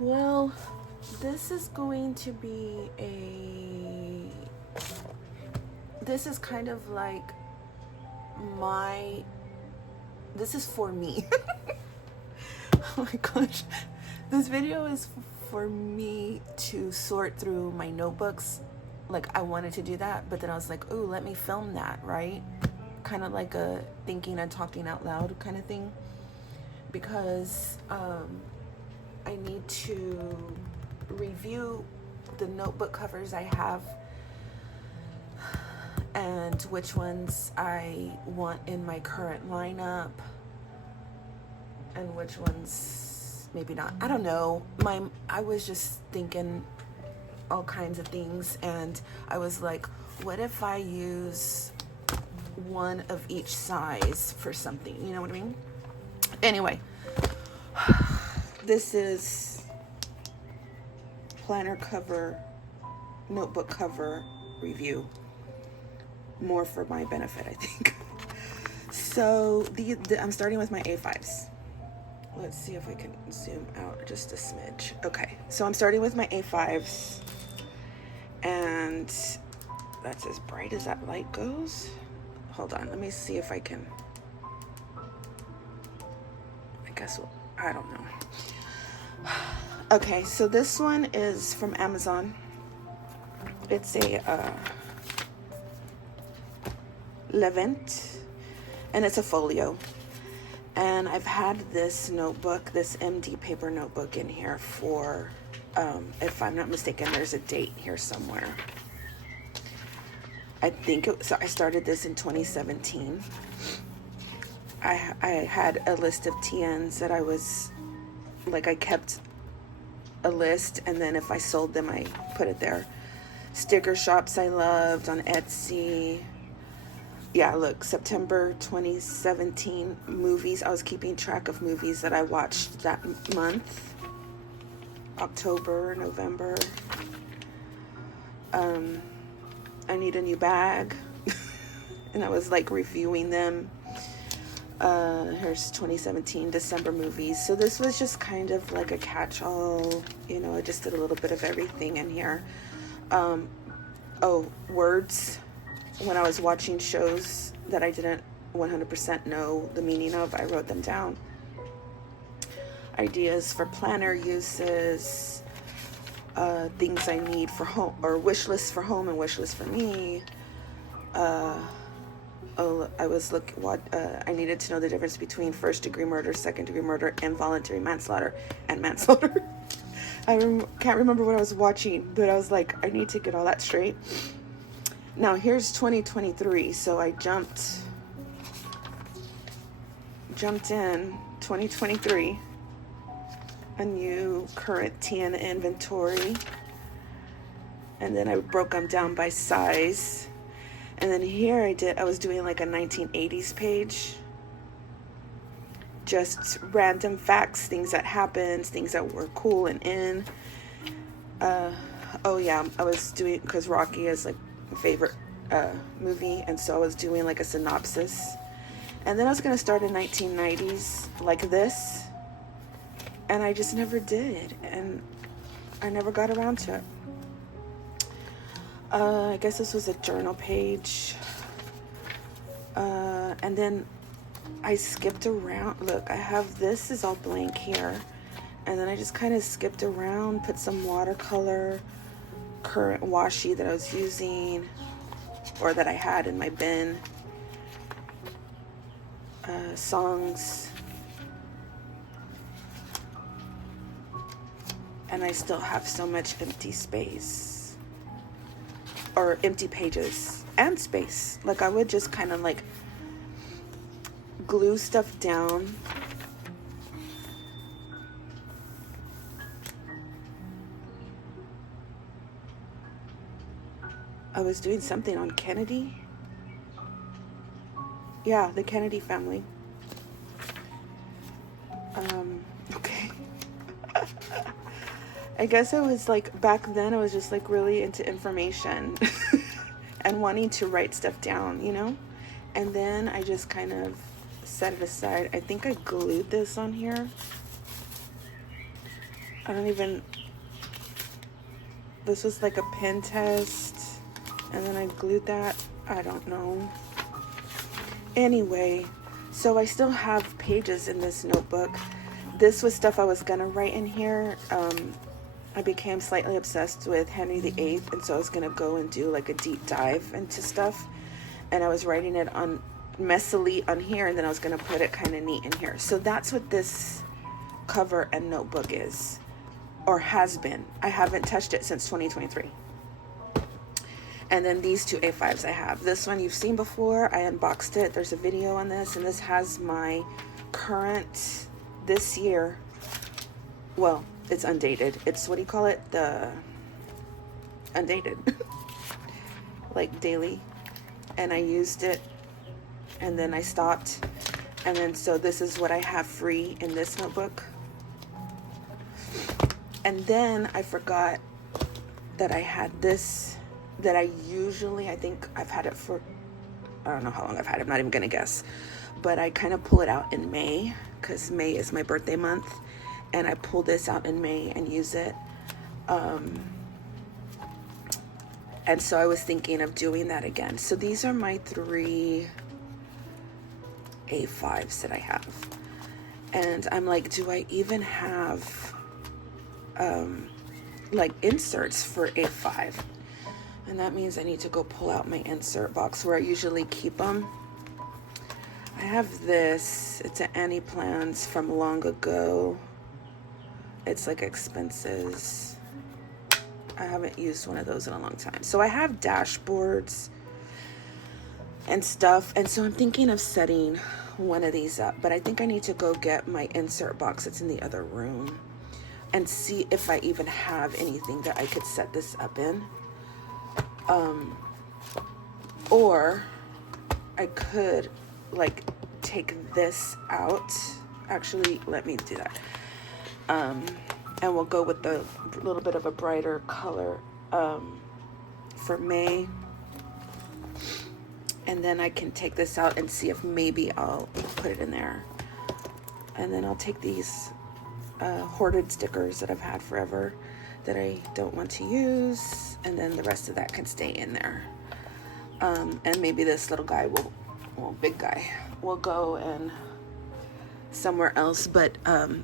Well, this is going to be this is kind of like this is for me. Oh my gosh. This video is for me to sort through my notebooks. Like, I wanted to do that, but then I was like, oh, let me film that, right? Kind of like a thinking and talking out loud kind of thing. Because I need to review the notebook covers I have and which ones I want in my current lineup and which ones maybe not. I don't know. I was just thinking all kinds of things, and I was like, what if I use one of each size for something? You know what I mean? Anyway, this is planner cover, notebook cover review. More for my benefit, I think. So I'm starting with my A5s. Let's see if I can zoom out just a smidge. Okay, so I'm starting with my A5s, and that's as bright as that light goes. Hold on, let me see if I can. I guess I don't know. Okay, so this one is from Amazon. It's a Levant, and it's a folio. And I've had this notebook, this MD paper notebook in here for, if I'm not mistaken, there's a date here somewhere. I think so I started this in 2017. I had a list of TNs that I kept a list, and then if I sold them, I put it there. Sticker shops I loved on Etsy. Yeah, look, September 2017 movies. I was keeping track of movies that I watched that month. October, November. I need a new bag. And I was like reviewing them. Here's 2017 December movies. So this was just kind of like a catch-all. You know, I just did a little bit of everything in here. Words. When I was watching shows that I didn't 100% know the meaning of, I wrote them down. Ideas for planner uses, things I need for home, or wish lists for home and wish lists for me. I needed to know the difference between first-degree murder, second-degree murder, involuntary manslaughter, and manslaughter. Can't remember what I was watching, but I was like, I need to get all that straight. Now here's 2023, so I jumped in 2023, a new current TN inventory, and then I broke them down by size, and then here I was doing like a 1980s page, just random facts, things that happened, things that were cool and in. I was doing, because Rocky is like favorite movie, and so I was doing like a synopsis, and then I was going to start in 1990s like this, and I just never did, and I never got around to it. I guess this was a journal page, and then I skipped around. Look, I have this is all blank here, and then I just kind of skipped around, put some watercolor, current washi that I was using or that I had in my bin, songs, and I still have so much empty space, or empty pages and space. Like, I would just kind of like glue stuff down. I was doing something on Kennedy. Yeah, the Kennedy family. Okay. I guess it was like, back then I was just like really into information and wanting to write stuff down, you know? And then I just kind of set it aside. I think I glued this on here. I don't even, this was like a pen test, and then I glued that. I don't know. Anyway, so I still have pages in this notebook. This was stuff I was gonna write in here. I became slightly obsessed with Henry VIII, and so I was gonna go and do like a deep dive into stuff. And I was writing it on messily on here, and then I was gonna put it kind of neat in here. So that's what this cover and notebook is, or has been. I haven't touched it since 2023. And then these two A5s I have. This one you've seen before. I unboxed it. There's a video on this, and this has my current this year. Well, it's undated. It's, what do you call it? The undated. Like daily. And I used it, and then I stopped. And then so this is what I have free in this notebook. And then I forgot that I had this, that I usually, I think I've had it for, I don't know how long I've had it. I'm not even going to guess. But I kind of pull it out in May, because May is my birthday month. And I pull this out in May and use it. And so I was thinking of doing that again. So these are my 3 A5s that I have. And I'm like, do I even have like inserts for A5? And that means I need to go pull out my insert box where I usually keep them. I have this. It's an Annie Plans from long ago. It's like expenses. I haven't used one of those in a long time. So I have dashboards and stuff. And so I'm thinking of setting one of these up. But I think I need to go get my insert box that's in the other room and see if I even have anything that I could set this up in. Or I could like take this out. Actually, let me do that. And we'll go with the little bit of a brighter color for May. And then I can take this out and see if maybe I'll put it in there. And then I'll take these hoarded stickers that I've had forever that I don't want to use. And then the rest of that can stay in there. And maybe this little guy will, well, big guy, will go and somewhere else. But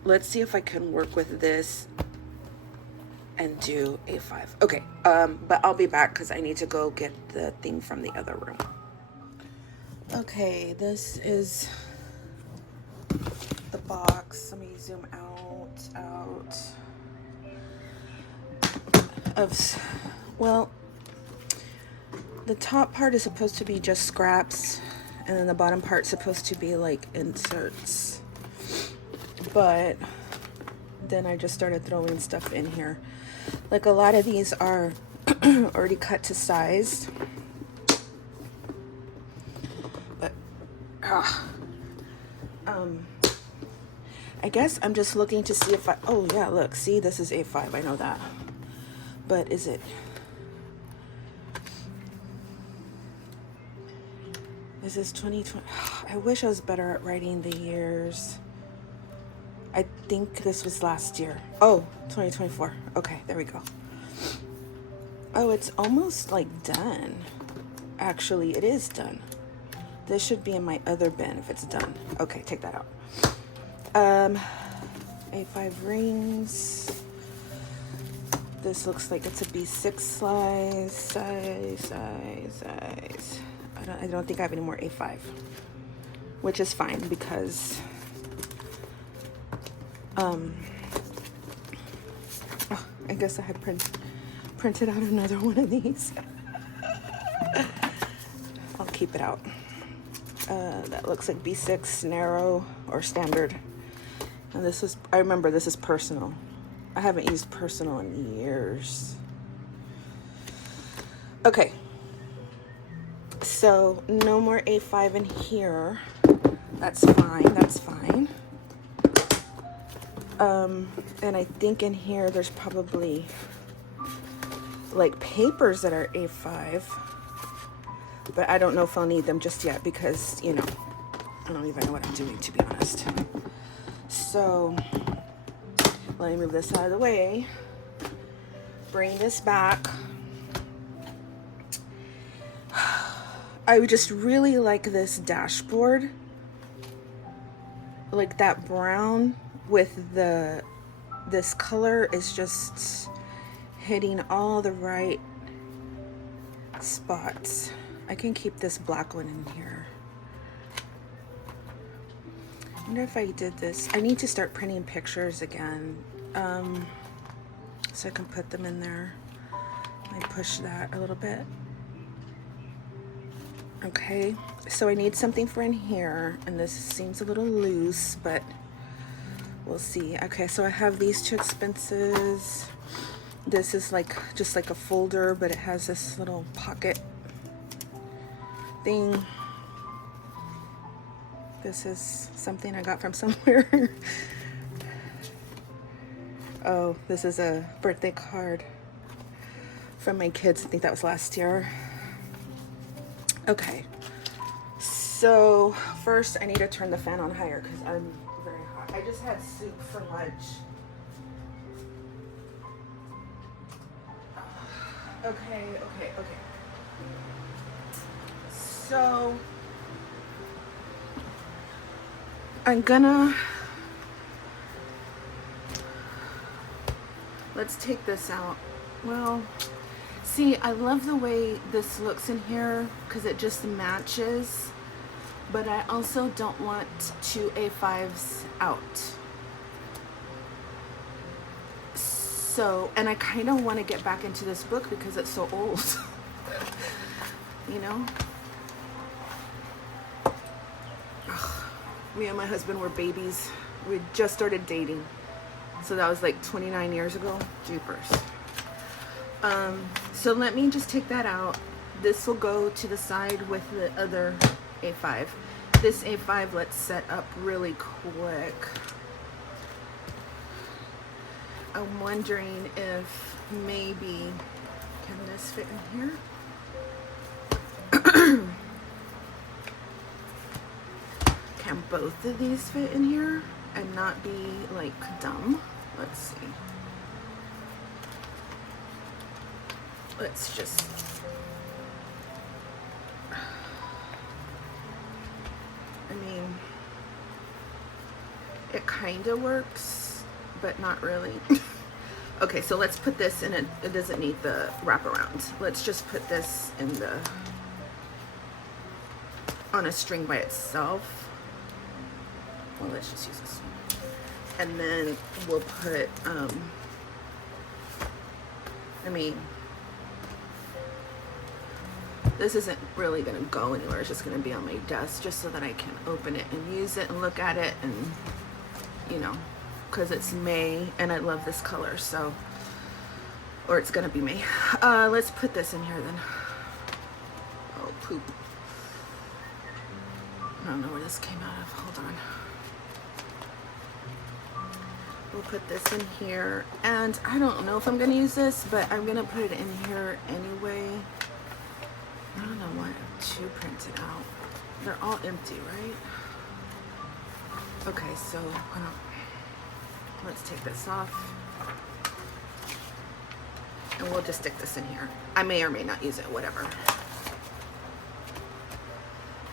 let's see if I can work with this and do A5. Okay, but I'll be back because I need to go get the thing from the other room. Okay, this is the box. Let me zoom out. Well, the top part is supposed to be just scraps, and then the bottom part's supposed to be like inserts. But then I just started throwing stuff in here. Like a lot of these are already cut to size. But I guess I'm just looking to see if I, oh yeah, look, see, this is A5, I know that. But is it, is this 2020? I wish I was better at writing the years. I think this was last year. Oh, 2024. Okay, there we go. Oh, it's almost like done. Actually, it is done. This should be in my other bin if it's done. Okay, take that out. A5 rings. This looks like it's a B6 size. I don't think I have any more A5, which is fine because I guess I had printed out another one of these. I'll keep it out. That looks like B6 narrow or standard. And this was, I remember this is personal. I haven't used personal in years. Okay. So no more A5 in here. That's fine. And I think in here there's probably like papers that are A5, but I don't know if I'll need them just yet because, you know, I don't even know what I'm doing, to be honest. So Let me move this out of the way. Bring this back. I would just really like this dashboard. Like that brown with this color is just hitting all the right spots. I can keep this black one in here. I wonder if I did this. I need to start printing pictures again, so I can put them in there. Let me push that a little bit. Okay, so I need something for in here, and this seems a little loose, but we'll see. Okay, so I have these two expenses. This is like just like a folder, but it has this little pocket thing. This is something I got from somewhere. Oh, this is a birthday card from my kids. I think that was last year. Okay, so first I need to turn the fan on higher because I'm very hot. I just had soup for lunch. Okay. So I'm gonna, let's take this out. Well, see, I love the way this looks in here because it just matches, but I also don't want two A5s out. So, and I kind of want to get back into this book because it's so old, you know? Ugh. Me and my husband were babies. We just started dating. So that was like 29 years ago. Jeepers. So let me just take that out. This will go to the side with the other A5. This A5, let's set up really quick. I'm wondering if maybe, can this fit in here? Can both of these fit in here and not be like dumb? Let's see. Let's just, I mean, it kind of works, but not really. Okay, so let's put this in it doesn't need the wraparound. Let's just put this in the, on a string by itself. Well, let's just use this one. And then we'll put, I mean, this isn't really gonna go anywhere. It's just gonna be on my desk just so that I can open it and use it and look at it and, you know, because it's May and I love this color, so, or it's gonna be May. Let's put this in here then. Oh, poop. I don't know where this came out of. Hold on. We'll put this in here, and I don't know if I'm gonna use this, but I'm gonna put it in here anyway. I don't know what to print it out. They're all empty, right? Okay, so let's take this off, and we'll just stick this in here. I may or may not use it, whatever.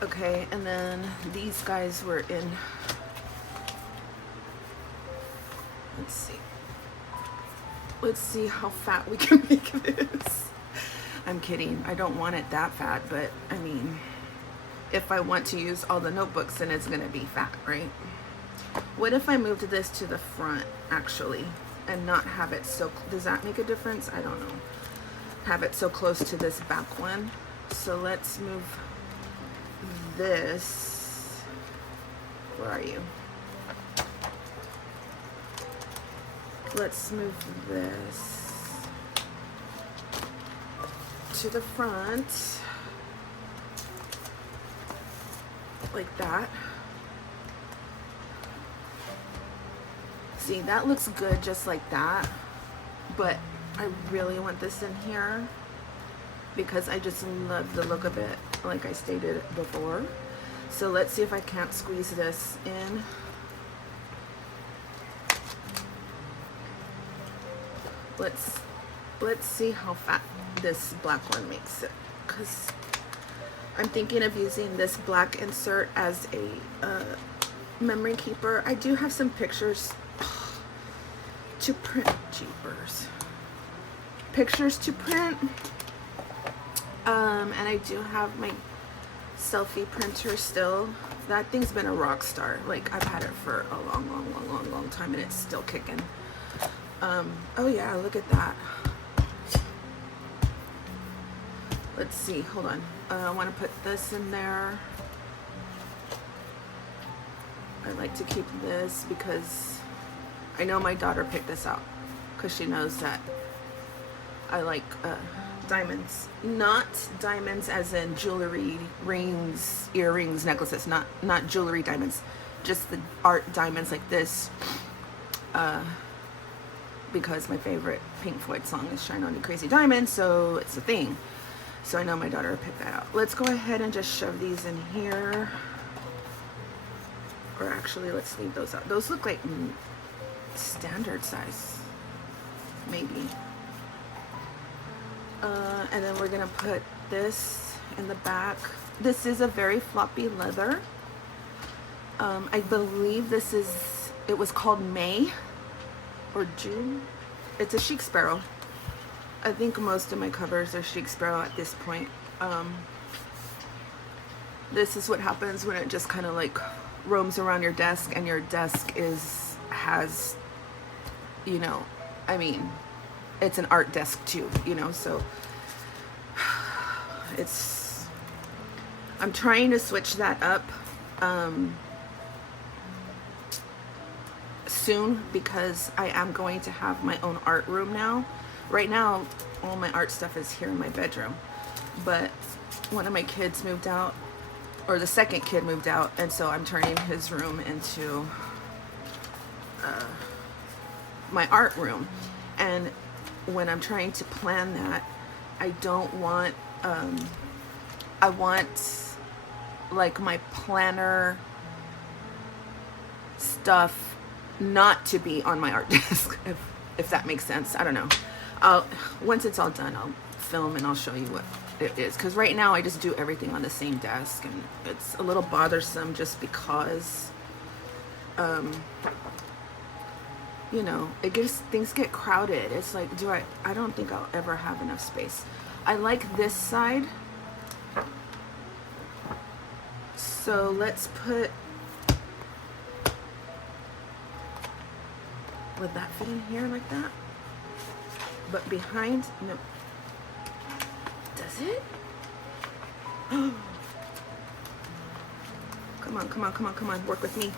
Okay, and then these guys were in, let's see how fat we can make this. I'm kidding, I don't want it that fat, but I mean, if I want to use all the notebooks, then it's gonna be fat, right? What if I moved this to the front, actually, and not have it so, does that make a difference? I don't know. Have it so close to this back one. So let's move this, where are you? Let's move this to the front, like that. See, that looks good just like that, but I really want this in here because I just love the look of it, like I stated before. So let's see if I can't squeeze this in let's see how fat this black one makes it, because I'm thinking of using this black insert as a memory keeper. I do have some pictures to print. Jeepers. Pictures to print. And I do have my selfie printer still. That thing's been a rock star. Like, I've had it for a long time, and it's still kicking. Oh yeah, look at that. Let's see, hold on. I want to put this in there. I like to keep this because I know my daughter picked this out because she knows that I like diamonds. Not diamonds as in jewelry, rings, earrings, necklaces, not jewelry diamonds, just the art diamonds like this, because my favorite Pink Floyd song is Shine On You Crazy Diamond, so it's a thing. So I know my daughter picked that out. Let's go ahead and just shove these in here. Or actually, let's leave those out. Those look like standard size, maybe. And then we're gonna put this in the back. This is a very floppy leather. I believe it was called May or June. It's a Chic Sparrow. I think most of my covers are Chic Sparrow at this point. This is what happens when it just kind of like roams around your desk, and your desk has, you know, I mean, it's an art desk too, you know, so I'm trying to switch that up soon, because I am going to have my own art room now. Right now, all my art stuff is here in my bedroom, but one of my kids moved out, or the second kid moved out, and so I'm turning his room into my art room. And when I'm trying to plan that, I don't want, I want like my planner stuff not to be on my art desk, if that makes sense. I don't know. Once it's all done, I'll film and I'll show you what it is, because right now I just do everything on the same desk, and it's a little bothersome just because you know, things get crowded. It's like, I don't think I'll ever have enough space. I like this side, so let's put, would that fit in here like that? But behind, no. Does it? Come on, come on, come on, come on. Work with me.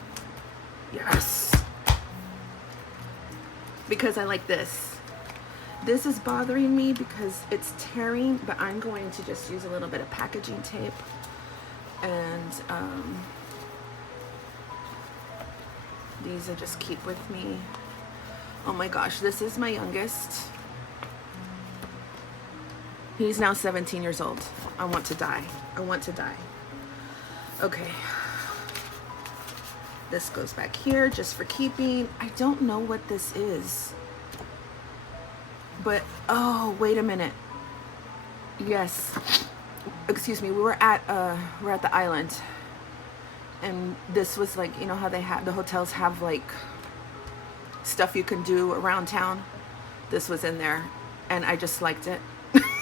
Yes. Because I like this. This is bothering me because it's tearing, but I'm going to just use a little bit of packaging tape. And these I just keep with me. Oh my gosh, this is my youngest. He's now 17 years old. I want to die. I want to die. Okay. This goes back here just for keeping. I don't know what this is. But, oh, wait a minute. Yes. Excuse me. We're at the island. And this was like, you know how the hotels have like stuff you can do around town? This was in there. And I just liked it.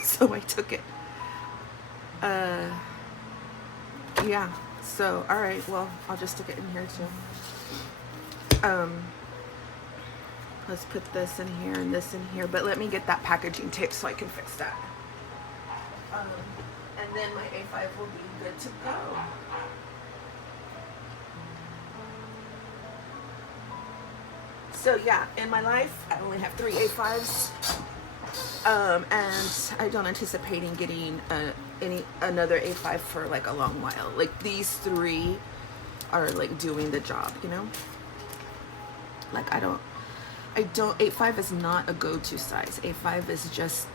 So I took it. Yeah. So, all right. Well, I'll just stick it in here too. Let's put this in here and this in here. But let me get that packaging tape so I can fix that. And then my A5 will be good to go. So yeah, in my life, I only have 3 A5s. And I don't anticipate getting another A5 for like a long while. Like these 3 are like doing the job, you know? Like I don't, A5 is not a go-to size. A5 is just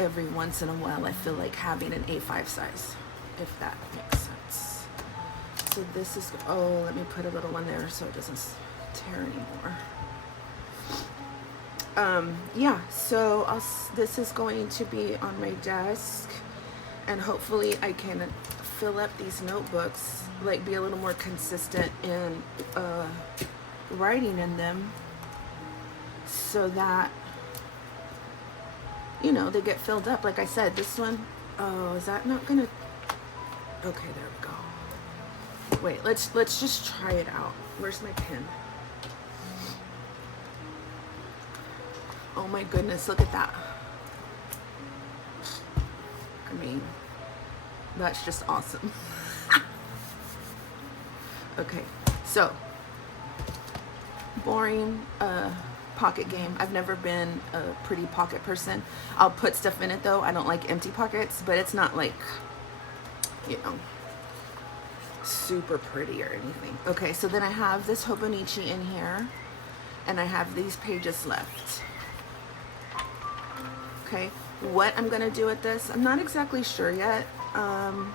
every once in a while I feel like having an A5 size, if that makes sense. So this is, oh, let me put a little one there so it doesn't tear anymore. Yeah, so this is going to be on my desk, and hopefully I can fill up these notebooks, like be a little more consistent in writing in them, so that, you know, they get filled up. Like I said, this one, oh, is that not gonna, okay, there we go. Wait, let's just try it out. Where's my pen? Oh my goodness, look at that. I mean, that's just awesome. Okay, so boring pocket game. I've never been a pretty pocket person. I'll put stuff in it though. I don't like empty pockets, but it's not like, you know, super pretty or anything. Okay, so then I have this Hobonichi in here, and I have these pages left. Okay, what I'm gonna do with this, I'm not exactly sure yet. I'll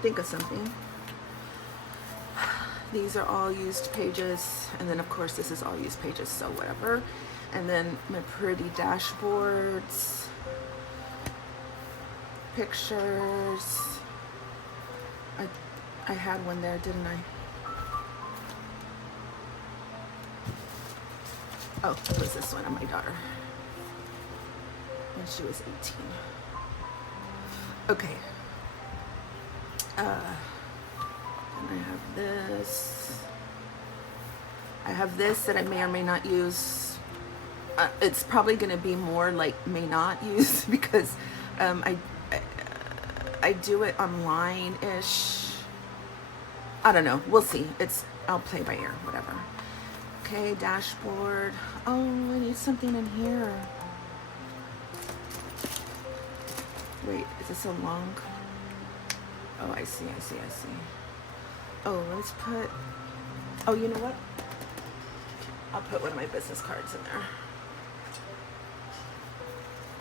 think of something. These are all used pages, and then of course this is all used pages, so whatever. And then my pretty dashboards, pictures. I had one there, didn't I? Oh, it was this one of my daughter when she was 18. Okay. And I have this. I have this that I may or may not use. It's probably going to be more like may not use because I do it online-ish. I don't know. We'll see. I'll play by ear, whatever. Okay, dashboard. Oh, I need something in here. Wait, is this a long? Oh, I see. Oh, let's put, oh, you know what? I'll put one of my business cards in there.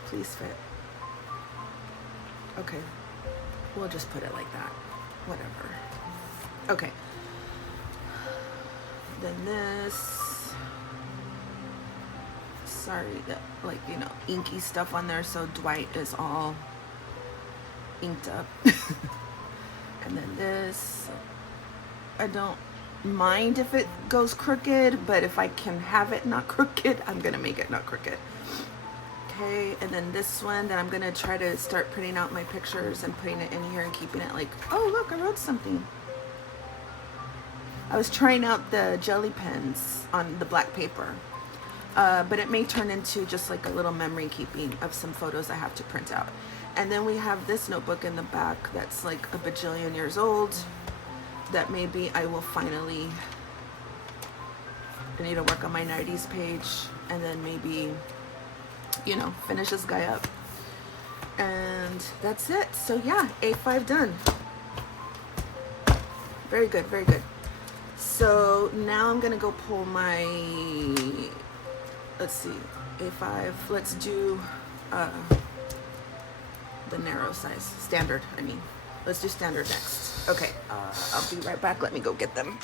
Please fit. Okay, we'll just put it like that. Whatever. Okay. Then this, sorry, that, like, you know, inky stuff on there, so Dwight is all inked up. And then this, I don't mind if it goes crooked, but if I can have it not crooked, I'm gonna make it not crooked. Okay, and then this one that I'm gonna try to start printing out my pictures and putting it in here and keeping it like, oh look, I wrote something. I was trying out the jelly pens on the black paper, but it may turn into just like a little memory keeping of some photos I have to print out. And then we have this notebook in the back that's like a bajillion years old that maybe I will finally, I need to work on my 90s page and then maybe, you know, finish this guy up. And that's it. So yeah, A5 done. Very good, very good. So now I'm gonna go pull my, let's see, A5. Let's do the narrow size, standard, I mean. Let's do standard next. Okay, I'll be right back. Let me go get them.